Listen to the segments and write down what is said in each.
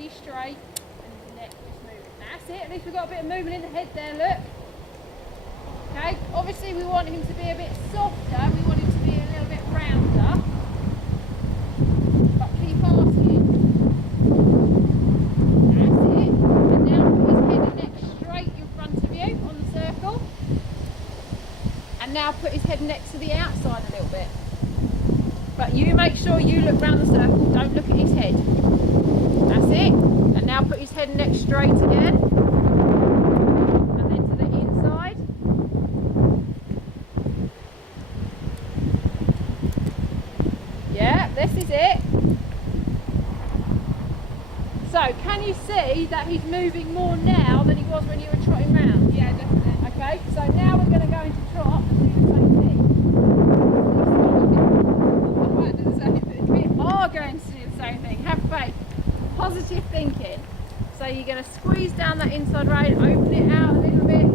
body straight and his neck just moving. That's it. At least we've got a bit of movement in the head there, look. Okay, obviously we want him to be a bit softer, we want him to be a little bit rounder. But keep asking. That's it. And now put his head and neck straight in front of you on the circle. And now put his head and neck to the outside a little bit. But you make sure you look round the circle, don't look at his head. That's it. And now put his head and neck straight again. And then to the inside. Yeah, this is it. So, can you see that he's moving more now than he was when you were trotting round? Yeah, definitely. Okay, so now we're going to go into trot and do the same thing. Right, do the same thing. We are going to do the same thing. Have faith. Positive thinking. So you're going to squeeze down that inside rein, open it out a little bit.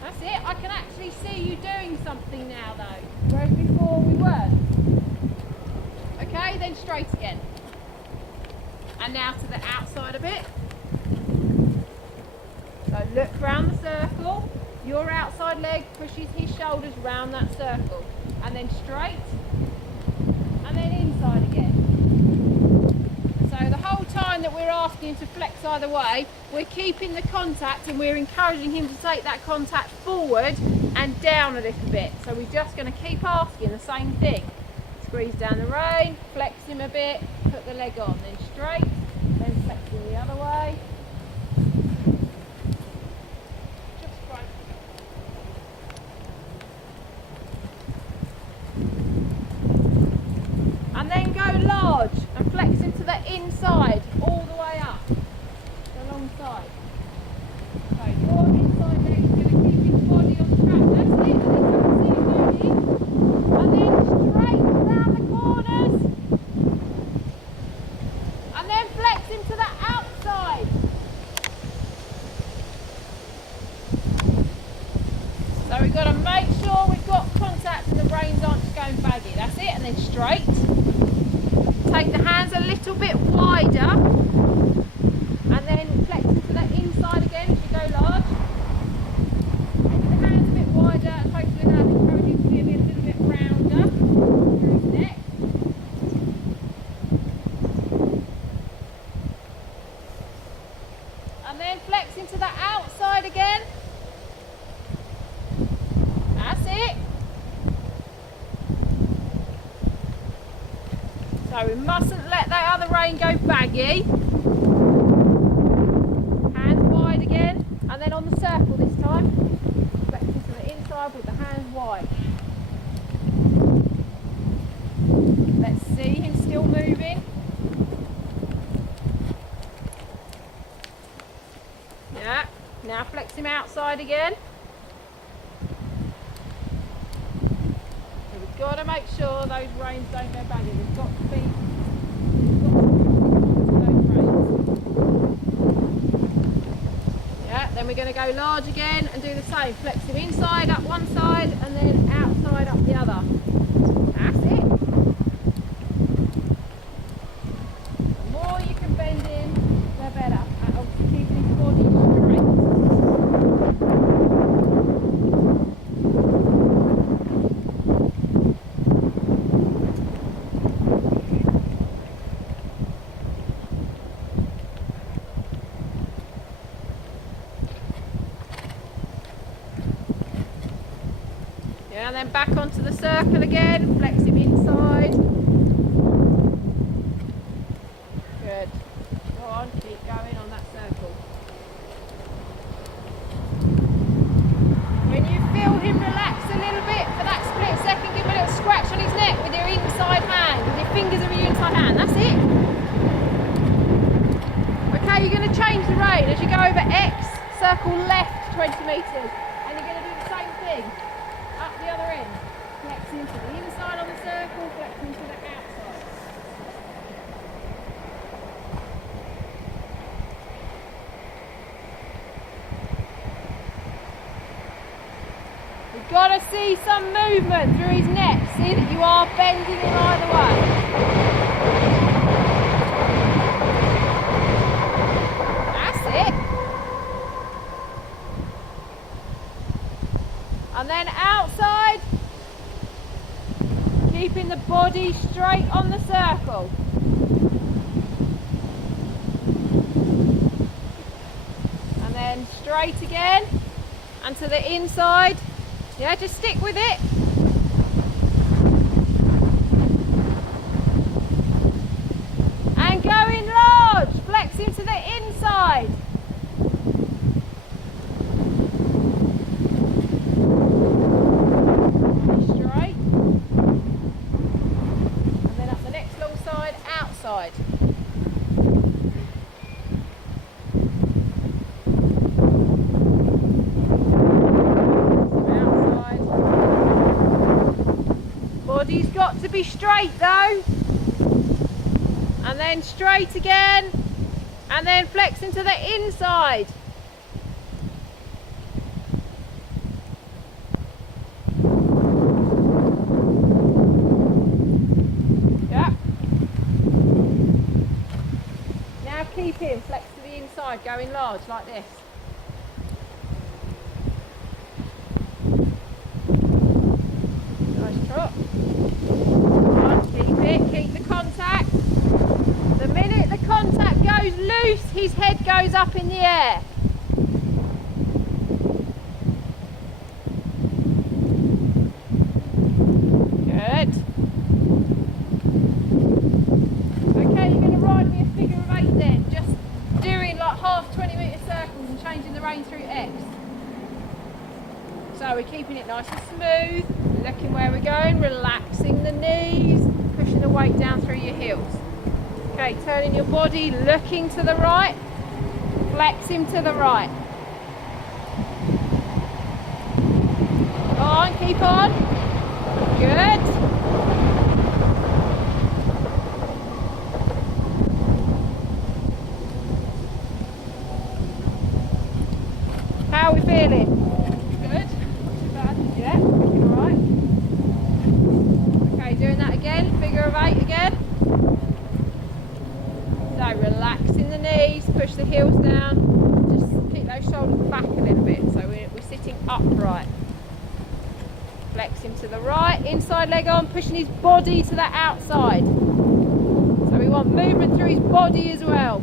That's it. I can actually see you doing something now though, whereas before we weren't. Okay, then straight again. And now to the outside a bit. So look round the circle. Your outside leg pushes his shoulders round that circle. And then straight. And then inside again. So the whole time that we're asking him to flex either way, we're keeping the contact and we're encouraging him to take that contact forward and down a little bit. So we're just going to keep asking the same thing. Squeeze down the rein, flex him a bit, put the leg on, then straight, then flex him the other way. Just front. And then go large and flex him to the inside, all the way up, the long side. So your inside leg is going to keep his body on the track. That's it. And then straight round the corners. And then flex him to the outside. So we've got to make sure we've got contact and the reins aren't just going baggy. That's it. And then straight. Take the hands a little bit wider. And then flex him to the inside again as you go large. Take the hands a bit wider and hopefully that'll encourage you to be a little bit rounder through his neck. And then flex into the outside again. That's it. So we mustn't let that other rein go baggy. Hands wide again. And then on the circle this time. Flex into the inside with the hands wide. Let's see him still moving. Yeah, now flex him outside again. So we've got to make sure those reins don't go baggy. We've got to be those reins. Yeah, then we're going to go large again and do the same. Flex him inside up one side and then outside up the other. That's it. The more you can bend in, the better. And obviously keeping his body straight. Yeah, and then back onto the circle again, flex him inside. Good. Go on, keep going on that circle. When you feel him relax a little bit for that split second, give him a little scratch on his neck with your inside hand, with your fingers of your inside hand. That's it. Okay, you're going to change the rein as you go over X, circle left 20 metres, and you're going to do the same thing. Up the other end, flex into the inside on the circle, flex into the outside. You've got to see some movement through his neck. See that you are bending him either way. And then outside, keeping the body straight on the circle. And then straight again, and to the inside. Yeah, just stick with it. And going large, flexing to the inside. Straight. And then up the next long side, outside. Body's got to be straight though. And then straight again. And then flex into the inside. Yeah. Now keep him, flex to the inside, going large like this. Nice trot. Keep it, keep the contact. The minute the contact goes loose, his head goes up in the air. Good. Okay, you're going to ride me a figure of 8 then, just doing like half 20-metre circles and changing the rein through X. So we're keeping it nice and smooth, looking where we're going, relaxing the knees, pushing the weight down through your heels. Okay, turning your body, looking to the right, flexing to the right. Go on, keep on. Good. How are we feeling? Good. Not too bad. Yeah, looking alright. Okay, doing that again, figure of 8 again. So relaxing the knees, push the heels down, just keep those shoulders back a little bit so we're sitting upright. Flexing to the right, inside leg on, pushing his body to the outside. So we want movement through his body as well.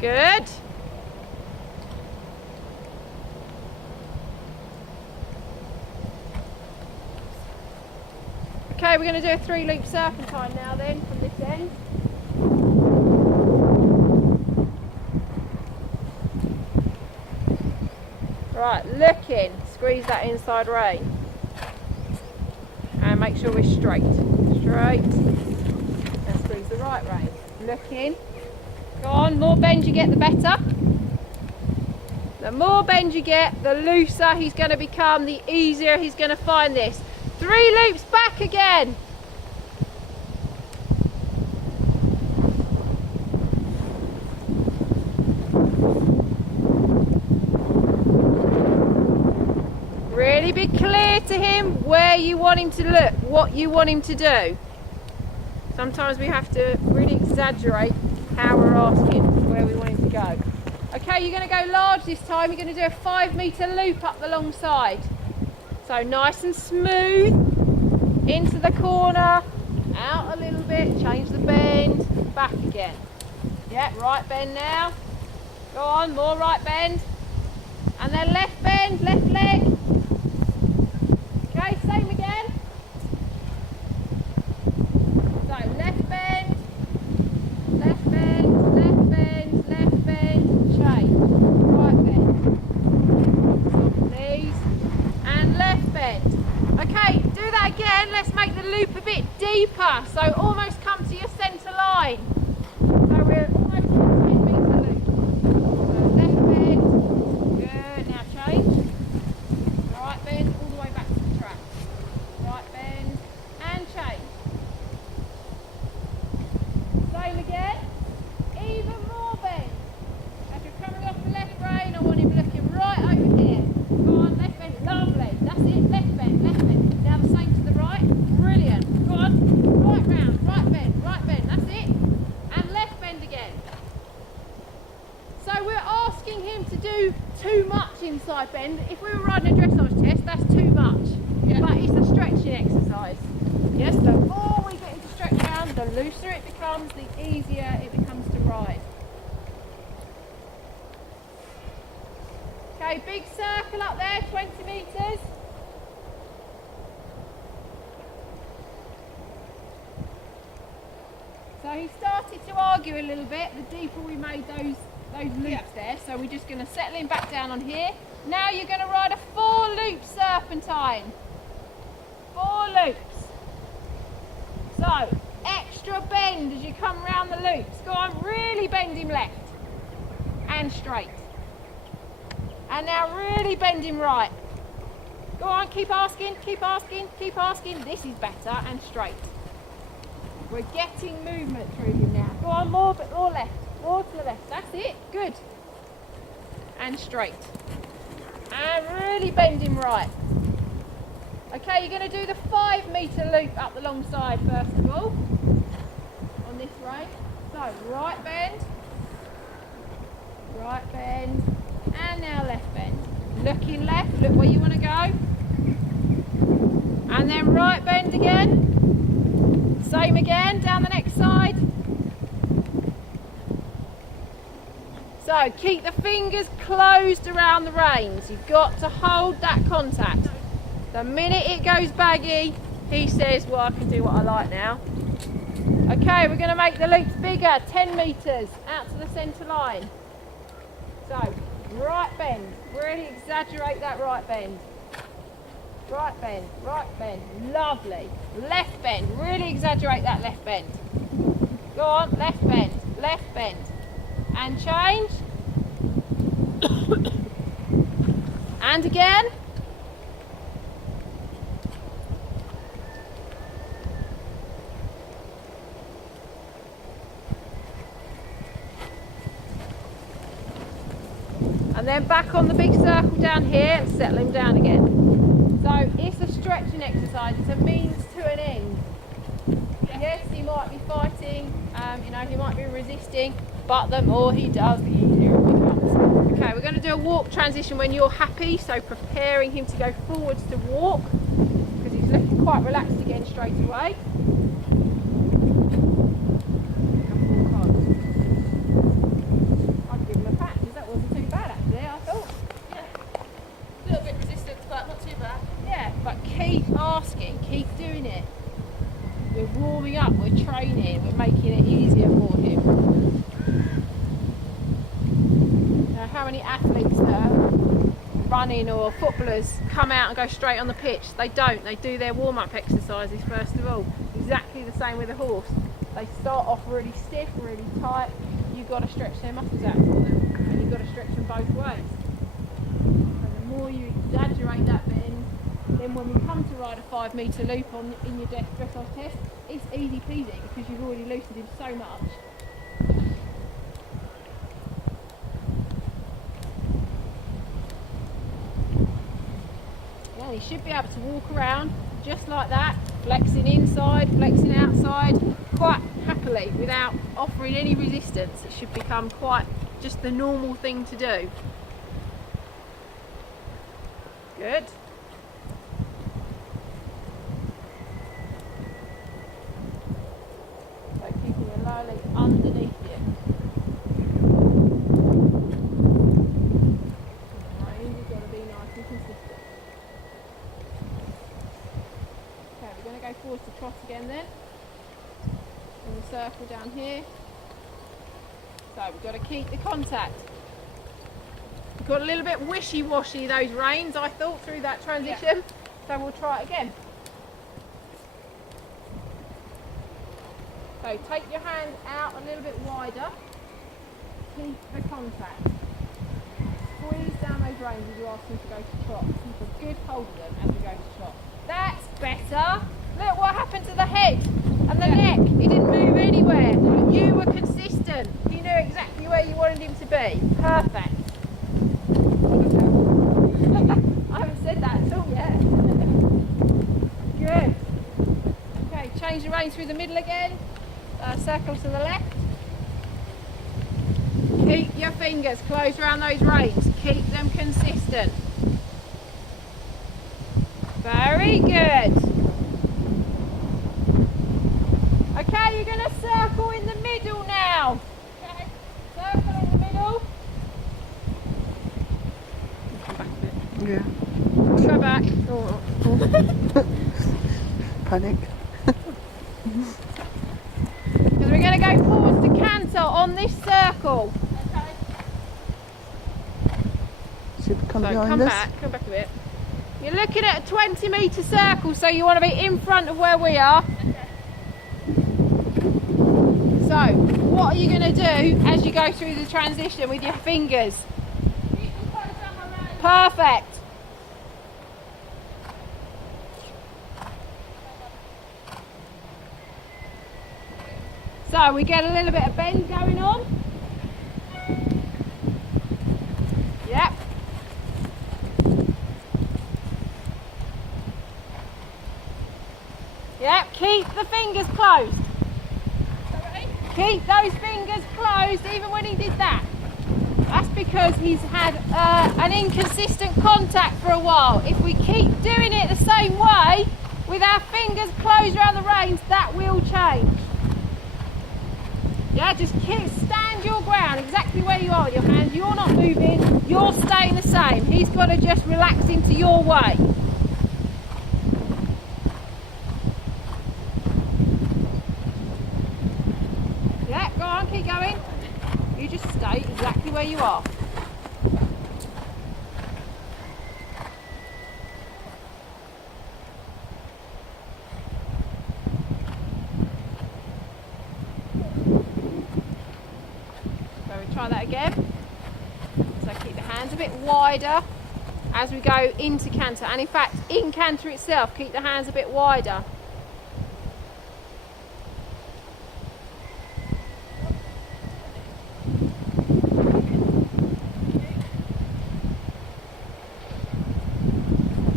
Good. Okay, we're going to do a 3-loop serpentine now then from this end. Right, looking, squeeze that inside rein. And make sure we're straight. Straight. And squeeze the right rein. Looking. Go on, more bend you get, the better. The more bend you get, the looser he's going to become, the easier he's going to find this. 3 loops back again. Really be clear to him where you want him to look, what you want him to do. Sometimes we have to really exaggerate how we're asking where we want him to go. Okay, you're going to go large this time. You're going to do a 5-metre loop up the long side. So nice and smooth, into the corner, out a little bit, change the bend, back again. Yeah, right bend now. Go on, more right bend. And then left bend, left leg. Okay, same again. So left bend, left bend, left bend, left bend, change. Right bend. Soft knees. And left bend. Okay, do that again. Let's make the loop a bit deeper. So almost come to your centre line. So we're almost at the 10-metre loop. So left bend. Good. Now change. Right bend all the way back to the track. Right bend and change. Same again. Even more bend. As you're coming off the left rein, I want him looking right over here. Go on, left bend. Lovely. That's it. Left bend, left bend. Now the same to the right. Brilliant. Go on. Right round. Right bend. Right bend. That's it. much inside bend. If we were riding a dressage test, that's too much. Yeah. But it's a stretching exercise. Yes, the more we get into stretch round, the looser it becomes, the easier it becomes to ride. Okay, big circle up there, 20 metres. So he started to argue a little bit the deeper we made those loops there. So we're just going to settle him back down on here. Now you're going to ride a 4-loop serpentine. 4 loops. So extra bend as you come round the loops. Go on, really bend him left and straight. And now really bend him right. Go on, keep asking, keep asking, keep asking. This is better, and straight. We're getting movement through him now. Go on, more left, more to the left. That's it, good. And straight. And really bend him right. Okay, you're going to do the 5-metre loop up the long side first of all, on this rein. So, right bend, and now left bend. Looking left, look where you want to go. And then right bend again. Same again, down the next side. So, keep the fingers closed around the reins. You've got to hold that contact. The minute it goes baggy, he says, well, I can do what I like now. Okay, we're going to make the loops bigger, 10 metres out to the centre line. So, right bend, really exaggerate that right bend. Right bend, lovely. Left bend, really exaggerate that left bend. Go on, left bend. And change. And again. And then back on the big circle down here and settle him down again. So it's a stretching exercise, it's a means to an end. Yes, he might be fighting, he might be resisting, but the more he does, the easier it becomes. Okay, we're going to do a walk transition when you're happy, so preparing him to go forwards to walk, because he's looking quite relaxed again straight away. I'd give him a pat, because that wasn't too bad actually, I thought. Yeah. A little bit resistant, but not too bad. Yeah, but keep asking, keep doing it. We're warming up, we're training, we're making it easier for him. Now, how many athletes that are running or footballers come out and go straight on the pitch? They don't, they do their warm-up exercises first of all. Exactly the same with a horse. They start off really stiff, really tight. You've got to stretch their muscles out for them, and you've got to stretch them both ways. And the more you exaggerate that bend, then when we come to ride a 5-metre loop in your dressage test, it's easy peasy because you've already loosened him so much. Yeah, he should be able to walk around just like that, flexing inside, flexing outside, quite happily without offering any resistance. It should become quite just the normal thing to do. Good. Underneath you. The range has got to be nice and consistent. Okay, we're going to go forwards to trot again then. In the circle down here. So we've got to keep the contact. We've got a little bit wishy-washy those reins, I thought, through that transition. Yeah. So we'll try it again. So take your hand out a little bit wider, keep the contact. Squeeze down those reins as you ask them to go to trot. Keep a good hold of them as we go to trot. That's better. Look what happened to the head and the neck. He didn't move anywhere. You were consistent. You knew exactly where you wanted him to be. Perfect. I haven't said that at all yet. Good. Okay, change the reins through the middle again. Circle to the left. Keep your fingers closed around those reins. Keep them consistent. Very good. Okay, you're going to circle in the middle now. Okay, circle in the middle. Come back a bit. Yeah. Go back. Panic. Because we're going to go forwards to canter on this circle. Okay. See if we come So behind come us. back, come back a bit. You're looking at a 20-metre circle, so you want to be in front of where we are. So, what are you going to do as you go through the transition with your fingers? Keep them close down my rein. Perfect. So we get a little bit of bend going on. Yep. Yep, keep the fingers closed. Sorry. Keep those fingers closed even when he did that. That's because he's had an inconsistent contact for a while. If we keep doing it the same way with our fingers closed around the reins, that will change. Yeah, just stand your ground exactly where you are with your hands. You're not moving, you're staying the same. He's got to just relax into your way. Yeah, go on, keep going. You just stay exactly where you are. So we try that again. So keep the hands a bit wider as we go into canter. And in fact, in canter itself, keep the hands a bit wider.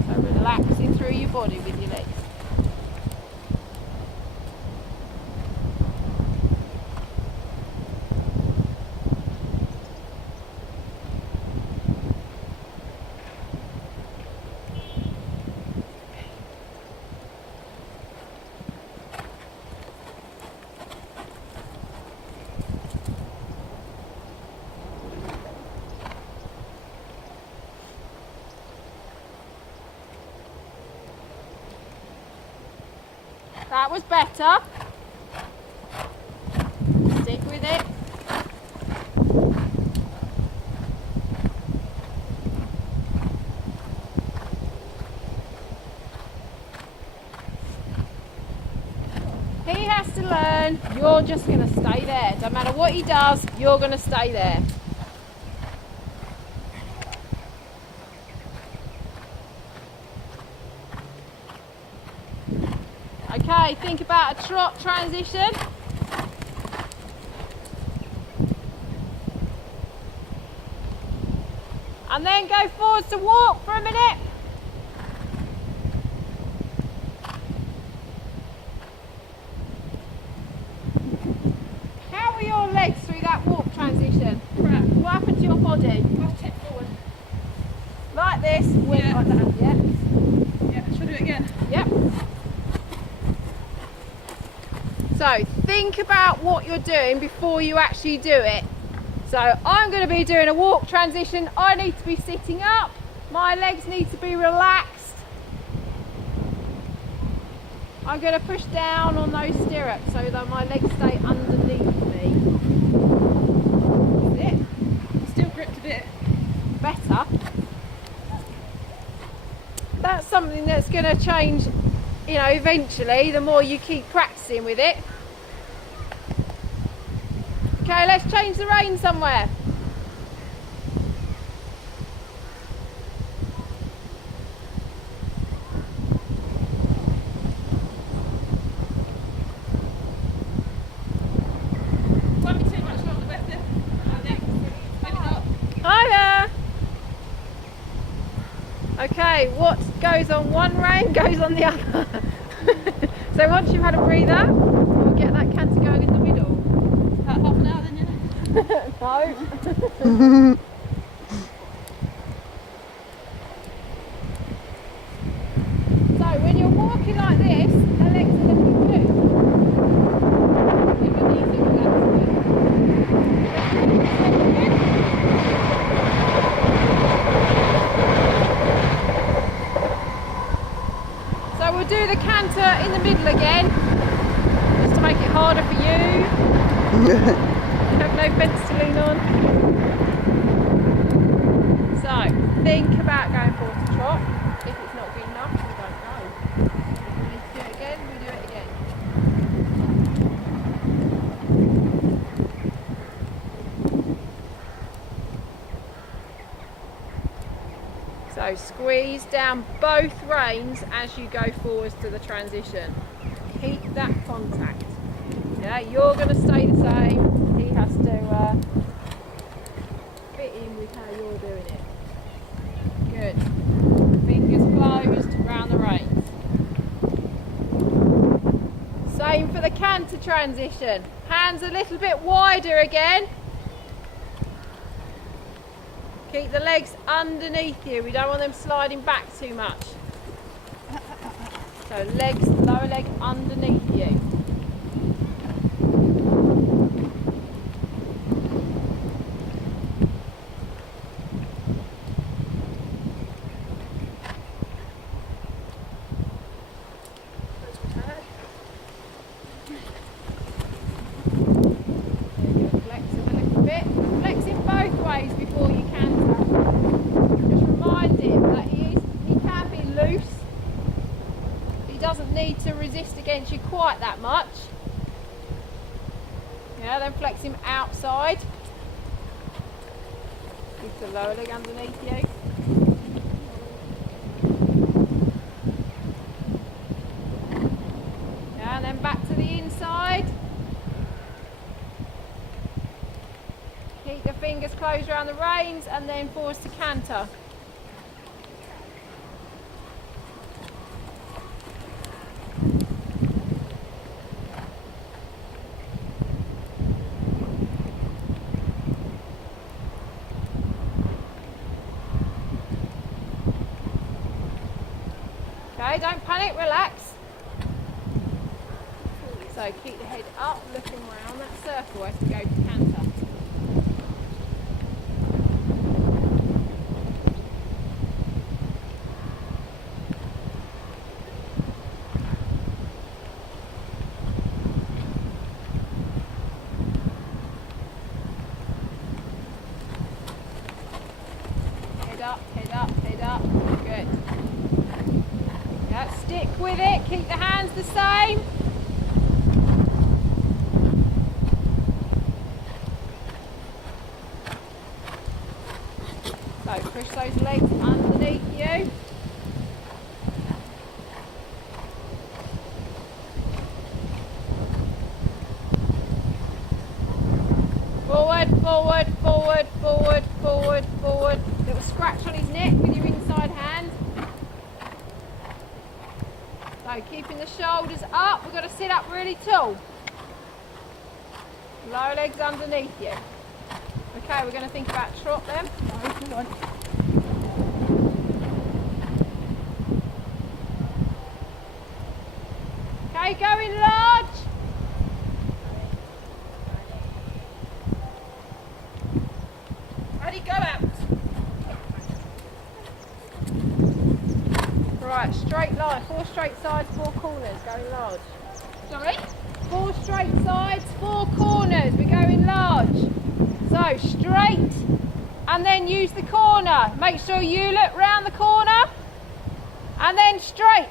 So relaxing through your body with your legs. That was better. Stick with it. He has to learn, you're just going to stay there. Don't matter what he does, you're going to stay there. Okay, think about a trot transition. And then go forwards to walk for a minute. How were your legs through that walk transition? Crap. What happened to your body? I'll tip forward. Like this, went Yeah. like that, yeah? Yeah, shall I do it again? Yep. So think about what you're doing before you actually do it. So I'm going to be doing a walk transition. I need to be sitting up. My legs need to be relaxed. I'm going to push down on those stirrups so that my legs stay underneath me. That's it. Still gripped a bit. Better. That's something that's going to change, you know, eventually, the more you keep practicing with it. Okay, let's change the rein somewhere. Won't be too much longer, better. Maybe not. Hiya! Okay, what goes on one rein goes on the other. So once you've had a breather, we'll get that canter going in the middle. About half an hour then, you know. No. we'll do the canter in the middle again, just to make it harder for you. You have no fence to lean on. So, think about going forward to trot. If it's not good enough, we don't go. If we need to do it again, we do it again. So squeeze down both reins as you go forwards to the transition. Keep that contact. Yeah, you're going to stay the same. He has to fit in with how you're doing it. Good. Fingers closed around the reins. Same for the canter transition. Hands a little bit wider again. Keep the legs underneath you. We don't want them sliding back too much. So legs, lower leg underneath you. Flex it a little bit. Flex it both ways before you canter. Just remind him that he can be loose. He doesn't need to resist against you quite that much. Yeah, then flex him outside. Keep the lower leg underneath you. Yeah, and then back to the inside. Keep the fingers closed around the reins and then forwards to canter. Okay, don't panic, relax. So keep the head up, looking around that circle as we go to canter. Head up, head up, head up. Good. Yeah, stick with it, keep the hands the same. So push those legs underneath you. Forward, forward, forward, forward, forward, forward. Little scratch on his neck with your inside hand. So keeping the shoulders up, we've got to sit up really tall. Lower legs underneath you. Okay, we're going to think about trot then. No, come on. Okay, go in large. Ready, go out. Right, straight line, 4 straight sides, 4 corners, going large. Sorry? 4 straight sides, 4 corners, we're going large. So straight and then use the corner. Make sure you look round the corner and then straight.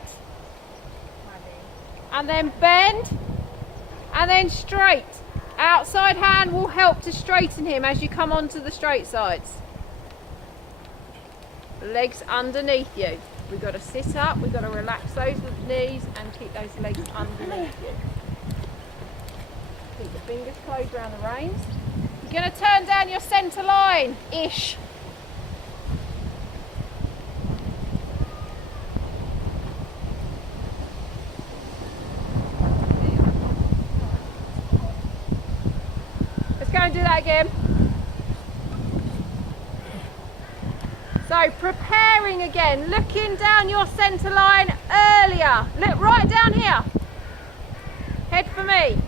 And then bend and then straight. Outside hand will help to straighten him as you come onto the straight sides. Legs underneath you. We've got to sit up, we've got to relax those knees and keep those legs underneath you. Keep the fingers closed around the reins. You're going to turn down your centre line-ish. Let's go and do that again. So preparing again, looking down your centre line earlier. Look right down here. Head for me.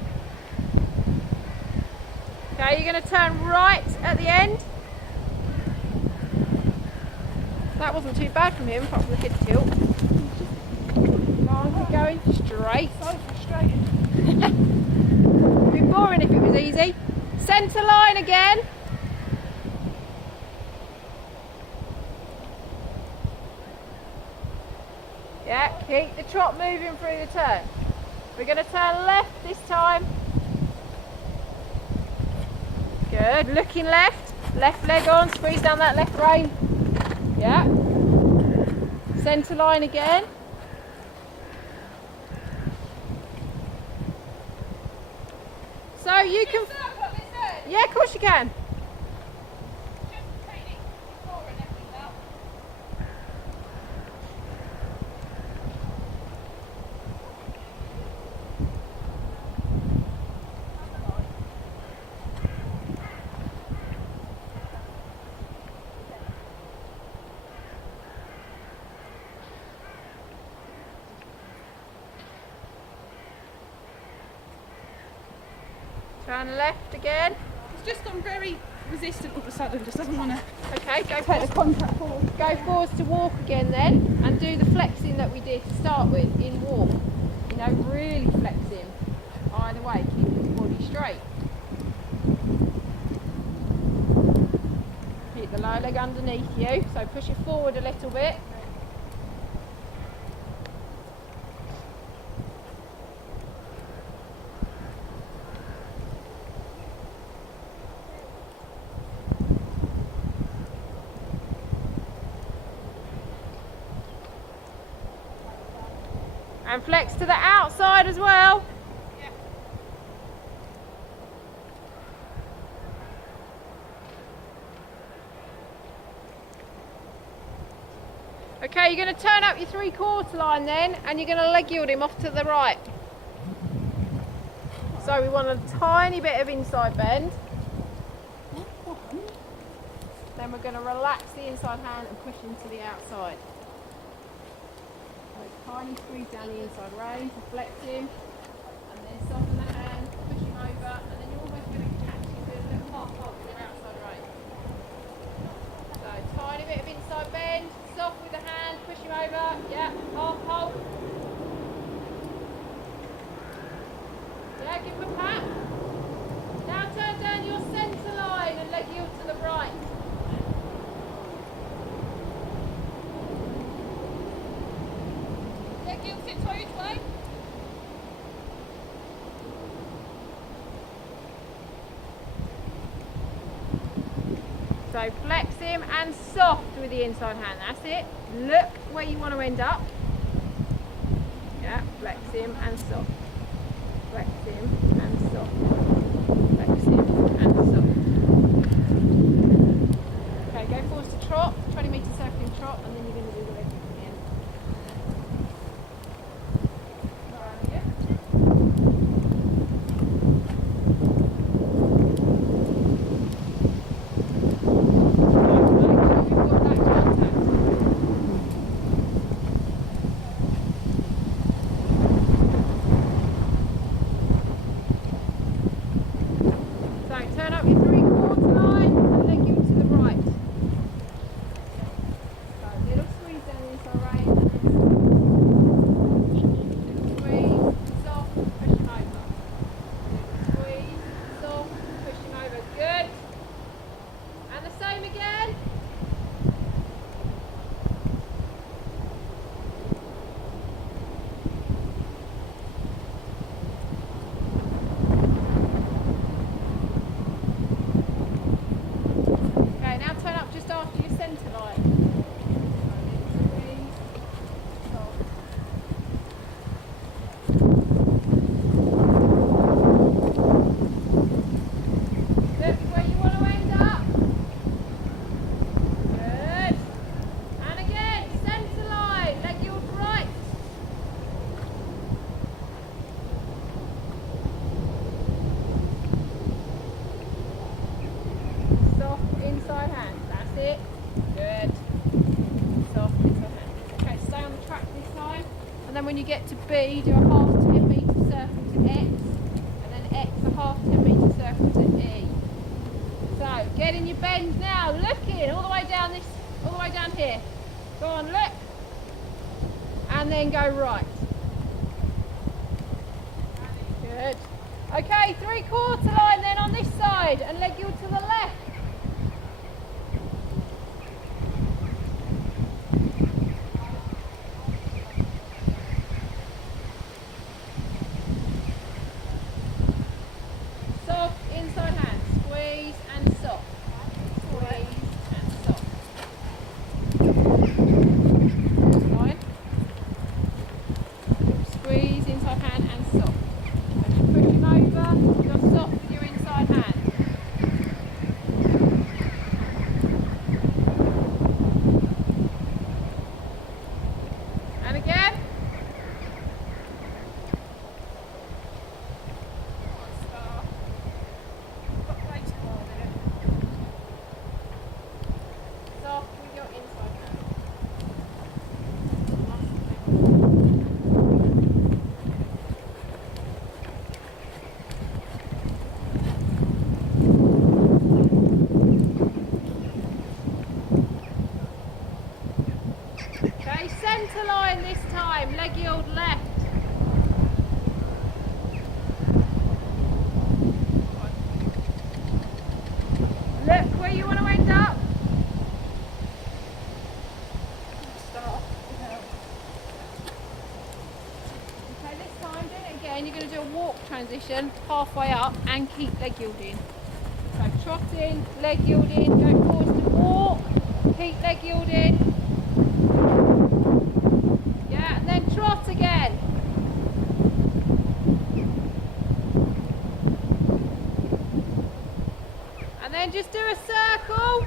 Okay, you're going to turn right at the end. That wasn't too bad from him, apart from the kid tilt. Come on, going straight. So frustrating. It'd be boring if it was easy. Centre line again. Yeah, keep the trot moving through the turn. We're going to turn left this time. Good, looking left. Left leg on, squeeze down that left rein. Yeah. Centre line again. So you can... Yeah, of course you can. Turn left again. It's just gone very resistant all of a sudden, just doesn't want to Okay, go take forwards. the contact forward. Go forwards to walk again then, and do the flexing that we did to start with in walk. You know, really flexing. Either way, keeping the body straight. Keep the lower leg underneath you, so push it forward a little bit. And flex to the outside as well. Yeah. Okay, you're going to turn up your 3/4 line then, and you're going to leg yield him off to the right. So we want a tiny bit of inside bend. Then we're going to relax the inside hand and push into the outside. So tiny squeeze down the inside rein to flex him, and then soften the hand, push him over, and then you're almost going to catch him with a little half hold with your outside rein. So tiny bit of inside bend, soft with the hand, push him over, yeah, half hold. Yeah, give him a pat. Now turn down your centre line and leg yield to the right. So flex him and soft with the inside hand, that's it. Look where you want to end up. Yeah, flex him and soft. Flex him and soft. Flex him and soft. Okay, go forwards to trot, 20 metre circling trot, and then you're going to do the leg lift again. Around here. Turn up your 3/4 line and leg you to the right. So little squeeze down the inside rein, little squeeze, soft, push him over. Little squeeze, soft, push him over. Good. And the same again. Inside hand, that's it. Good. Soft inside hand. Okay, stay on the track this time. And then when you get to B, do a half 10 metre circle to X. And then X a half 10 metre circle to E. So, get in your bend now, looking all the way down this, all the way down here. Go on, look. And then go right. Good. Okay, 3/4 line then on this side and leg yield to the left. Soft inside hand, squeeze and soft. Squeeze and soft. Line. Squeeze inside hand and soft. So just push him over, you're soft with your inside hand. And again. Soft with your inside hand. Okay, centre line this time, leg yield left. Look where you want to end up. Okay, this time do it again. You're going to do a walk transition halfway up and keep leg yielding. So trot in, leg yielding, go forwards to walk, keep leg yielding. Yeah, and then trot again. And then just do a circle.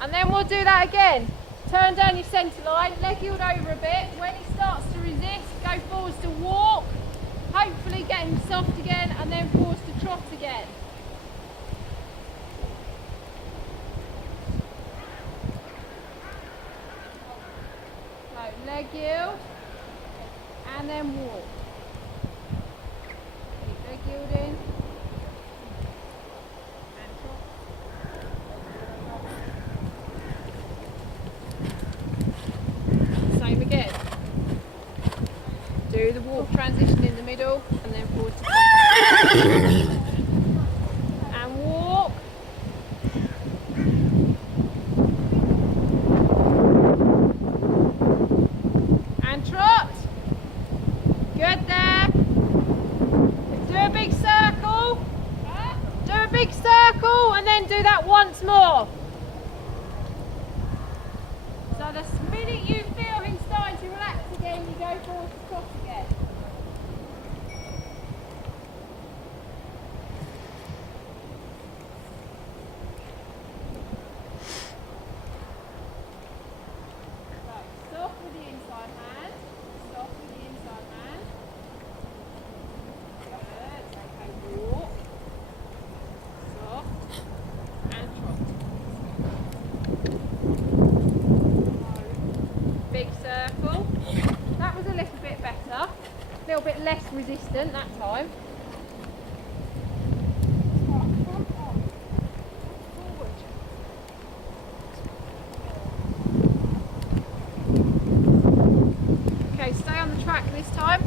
And then we'll do that again. Turn down your centre line, leg yield over a bit. When he starts to resist, go forwards to walk. Hopefully get him soft again and then forwards to trot again. So leg yield and then walk. Keep leg yielding. And trot. Same again. Do the walk transition in the middle and then forward to trot. And walk. And trot. Good there. Do a big circle. Do a big circle and then do that once more. So the minute you feel him starting to relax again, you go forward to trot again. So, soft with the inside hand, soft with the inside hand. Good, okay, walk, soft, and trot. Big circle. That was a little bit better. A little bit less resistant that time. Okay, stay on the track this time.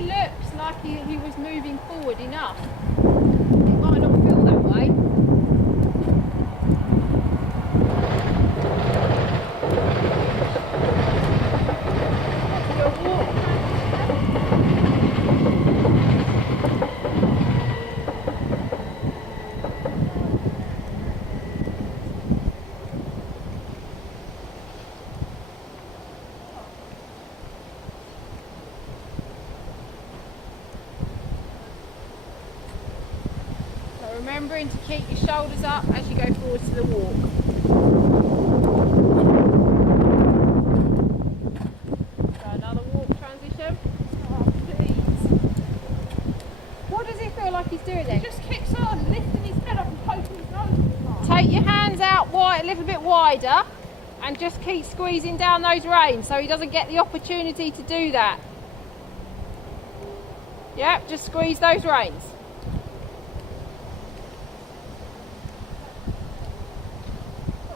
Looks like he was moving forward enough. It might not feel that way. Do a walk remembering to keep your shoulders up as you go forward to the walk. So another walk transition. Oh, please. What does it feel like he's doing then? He just kicks on, lifting his head up and poking it a little bit wider and just keep squeezing down those reins so he doesn't get the opportunity to do that. Yep, just squeeze those reins.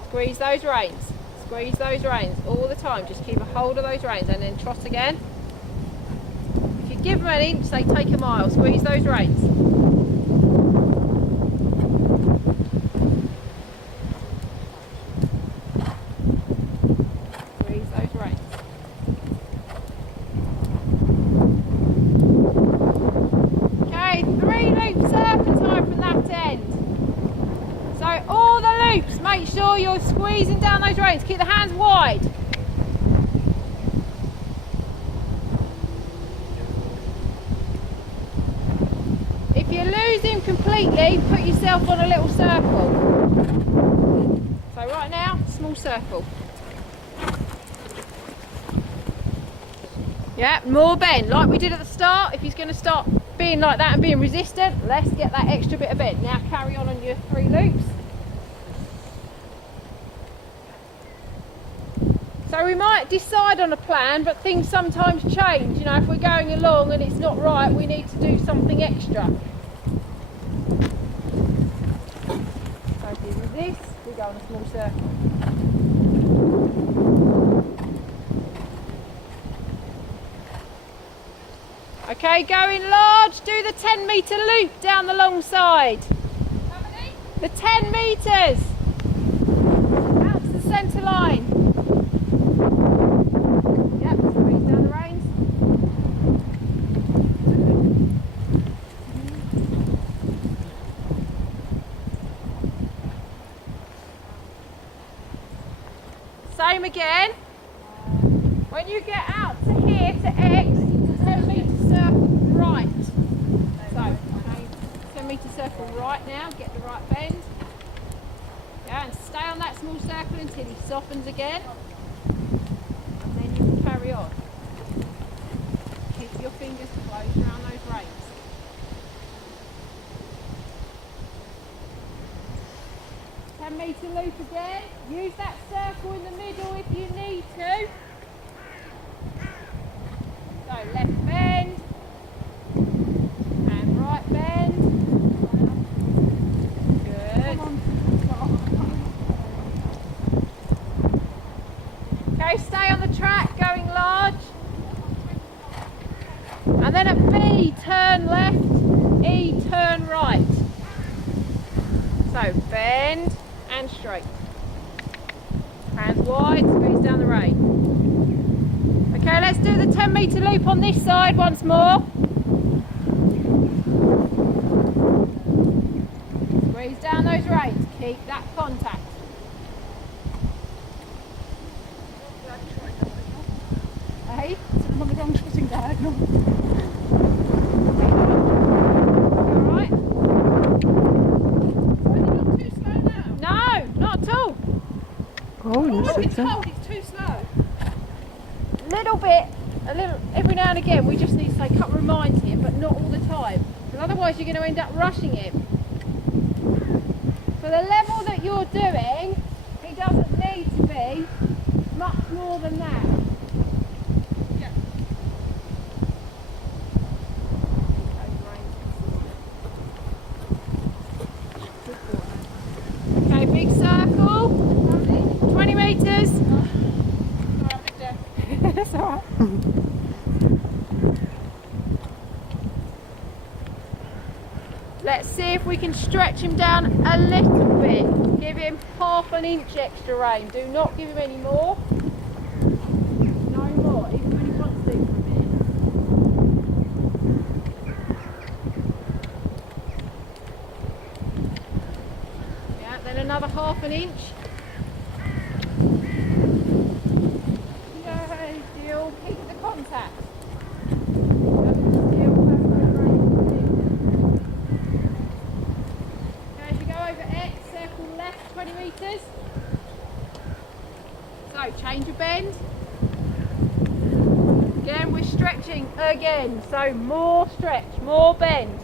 Squeeze those reins. Squeeze those reins all the time. Just keep a hold of those reins and then trot again. If you give them an inch, they take a mile. Squeeze those reins. Squeeze those reins. Okay, 3 loop serpentine from that end. So all the loops, make sure you're squeezing down those reins. Keep the hands wide. If you lose him completely, put yourself on a little circle. So right now, small circle. Yeah, more bend, like we did at the start. If he's going to start being like that and being resistant, let's get that extra bit of bend. Now carry on your 3 loops. So we might decide on a plan, but things sometimes change. You know, if we're going along and it's not right, we need to do something extra. So if you do this, we go on a small circle. Okay, going large, do the 10-metre loop down the long side. How many? The 10 metres. Out to the centre line. Yep, squeeze down the reins. Same again. When you get out to here to X, 10 metre circle right. So, 10 metre circle right now, get the right bend. Yeah, and stay on that small circle until he softens again. And then you can carry on. Keep your fingers closed around those reins. Metre loop again. Use that circle in the middle if you need to. So left bend and right bend. Good. Okay, stay on the track, going large. And then at B, turn left, E, turn right. So bend and straight. Hands wide, squeeze down the rein. Okay, let's do the 10 metre loop on this side once more. Squeeze down those reins, keep that contact. Hey, I'm on the wrong footing diagonal. alright? Are they not too slow now? No, not at all. Oh, you I've been said that. told it's too slow. Little bit, a little, every now and again we just need to say, remind him, but not all the time. Because otherwise you're going to end up rushing him. For the level that you're doing, he doesn't need to be much more than that. Yeah. Okay, big circle, 20 metres. Sorry, I'm a bit deaf. That's alright. Let's see if we can stretch him down a little bit. Give him half an inch extra rein. Do not give him any more. No more, even when he wants to for a minute. Yeah, then another half an inch. Yay, Jill, keep the contact. As you go over X, circle left 20 metres. So change your bend. Again, we're stretching again. So more stretch, more bend.